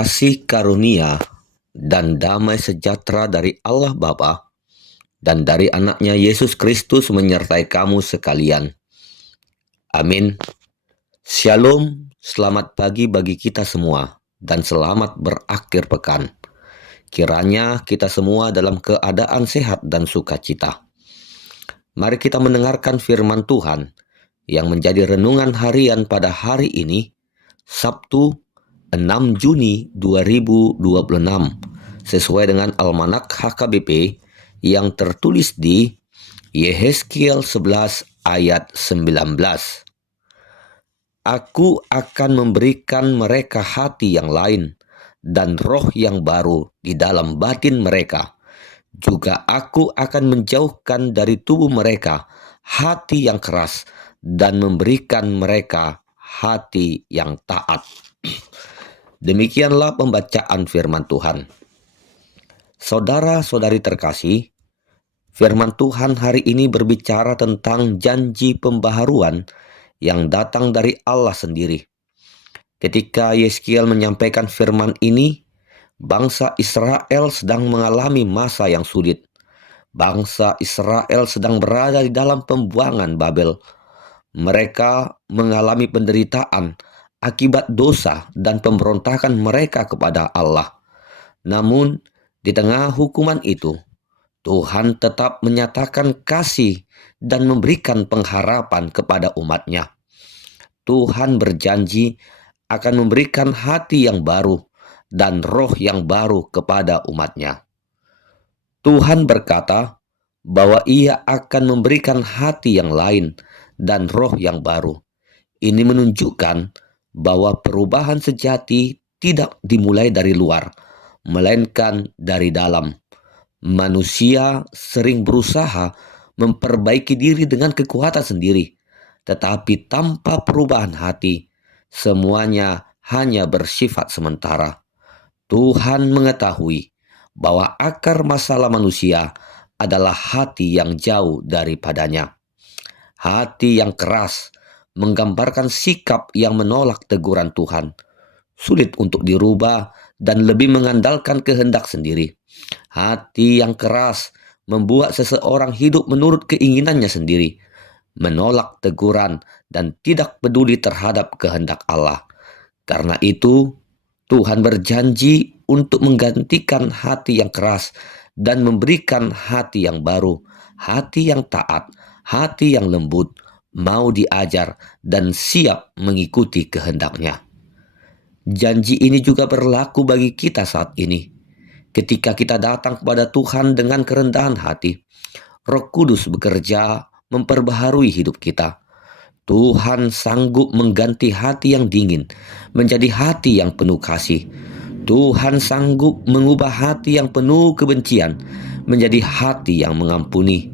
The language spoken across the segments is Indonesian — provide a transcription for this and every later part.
Kasih karunia dan damai sejahtera dari Allah Bapa dan dari anaknya Yesus Kristus menyertai kamu sekalian. Amin. Shalom, selamat pagi bagi kita semua dan selamat berakhir pekan. Kiranya kita semua dalam keadaan sehat dan sukacita. Mari kita mendengarkan firman Tuhan yang menjadi renungan harian pada hari ini, Sabtu 6 Juni 2026, sesuai dengan Almanak HKBP yang tertulis di Yehezkiel 11 ayat 19. Aku akan memberikan mereka hati yang lain dan roh yang baru di dalam batin mereka. Juga aku akan menjauhkan dari tubuh mereka hati yang keras dan memberikan mereka hati yang taat. Demikianlah pembacaan firman Tuhan. Saudara-saudari terkasih, firman Tuhan hari ini berbicara tentang janji pembaharuan yang datang dari Allah sendiri. Ketika Yehezkiel menyampaikan firman ini, bangsa Israel sedang mengalami masa yang sulit. Bangsa Israel sedang berada di dalam pembuangan Babel. Mereka mengalami penderitaan akibat dosa dan pemberontakan mereka kepada Allah. Namun, di tengah hukuman itu, Tuhan tetap menyatakan kasih dan memberikan pengharapan kepada umat-Nya. Tuhan berjanji akan memberikan hati yang baru dan roh yang baru kepada umat-Nya. Tuhan berkata bahwa Ia akan memberikan hati yang lain dan roh yang baru. Ini menunjukkan bahwa perubahan sejati tidak dimulai dari luar, melainkan dari dalam. Manusia sering berusaha memperbaiki diri dengan kekuatan sendiri, tetapi tanpa perubahan hati, semuanya hanya bersifat sementara. Tuhan mengetahui bahwa akar masalah manusia adalah hati yang jauh daripadanya. Hati yang keras menggambarkan sikap yang menolak teguran Tuhan, sulit untuk dirubah dan lebih mengandalkan kehendak sendiri. Hati yang keras membuat seseorang hidup menurut keinginannya sendiri, menolak teguran dan tidak peduli terhadap kehendak Allah. Karena itu, Tuhan berjanji untuk menggantikan hati yang keras dan memberikan hati yang baru, hati yang taat, hati yang lembut, mau diajar dan siap mengikuti kehendak-Nya. Janji ini juga berlaku bagi kita saat ini. Ketika kita datang kepada Tuhan dengan kerendahan hati, Roh Kudus bekerja memperbaharui hidup kita. Tuhan sanggup mengganti hati yang dingin menjadi hati yang penuh kasih. Tuhan sanggup mengubah hati yang penuh kebencian menjadi hati yang mengampuni.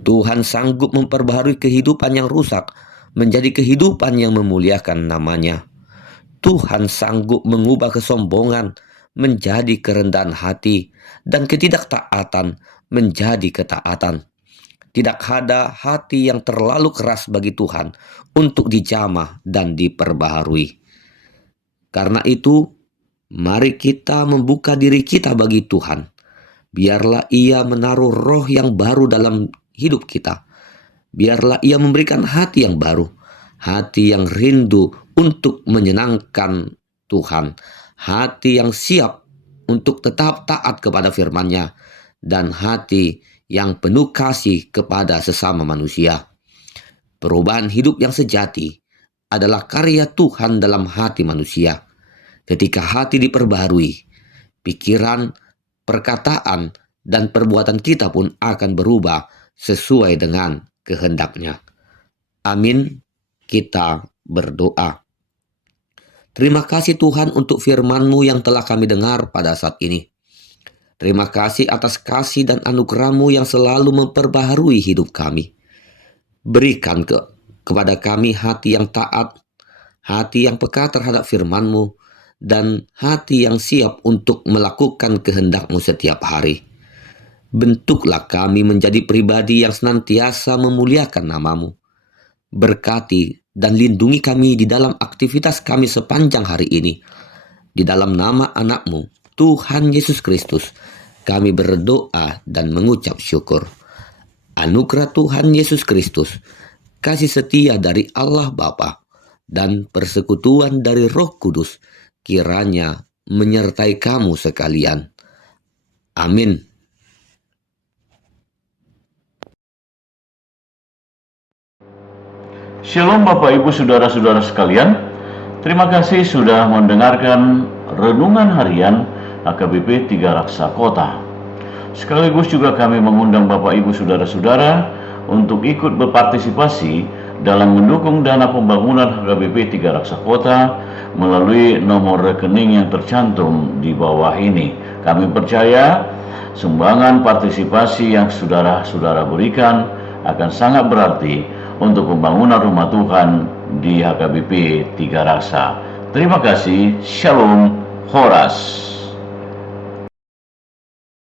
Tuhan sanggup memperbaharui kehidupan yang rusak menjadi kehidupan yang memuliakan nama-Nya. Tuhan sanggup mengubah kesombongan menjadi kerendahan hati dan ketidaktaatan menjadi ketaatan. Tidak ada hati yang terlalu keras bagi Tuhan untuk dijamah dan diperbaharui. Karena itu, mari kita membuka diri kita bagi Tuhan. Biarlah Ia menaruh roh yang baru dalam hidup kita. Biarlah Ia memberikan hati yang baru, hati yang rindu untuk menyenangkan Tuhan, hati yang siap untuk tetap taat kepada firman-Nya, dan hati yang penuh kasih kepada sesama manusia. Perubahan hidup yang sejati adalah karya Tuhan dalam hati manusia. Ketika hati diperbaharui, pikiran, perkataan, dan perbuatan kita pun akan berubah sesuai dengan kehendak-Nya. Amin. Kita berdoa. Terima kasih Tuhan untuk firman-Mu yang telah kami dengar pada saat ini. Terima kasih atas kasih dan anugerah-Mu yang selalu memperbaharui hidup kami. Berikan kepada kami hati yang taat, hati yang peka terhadap firman-Mu, dan hati yang siap untuk melakukan kehendak-Mu setiap hari. Bentuklah kami menjadi pribadi yang senantiasa memuliakan nama-Mu. Berkati dan lindungi kami di dalam aktivitas kami sepanjang hari ini. Di dalam nama anakmu, Tuhan Yesus Kristus, kami berdoa dan mengucap syukur. Anugerah Tuhan Yesus Kristus, kasih setia dari Allah Bapa, dan persekutuan dari Roh Kudus kiranya menyertai kamu sekalian. Amin. Shalom Bapak Ibu Saudara-saudara sekalian. Terima kasih sudah mendengarkan Renungan Harian HKBP 3 Raksa Kota. Sekaligus juga kami mengundang Bapak Ibu Saudara-saudara untuk ikut berpartisipasi dalam mendukung dana pembangunan HKBP 3 Raksa Kota melalui nomor rekening yang tercantum di bawah ini. Kami percaya sumbangan partisipasi yang saudara-saudara berikan akan sangat berarti untuk pembangunan rumah Tuhan di HKBP 3 Raksa. Terima kasih. Shalom. Horas.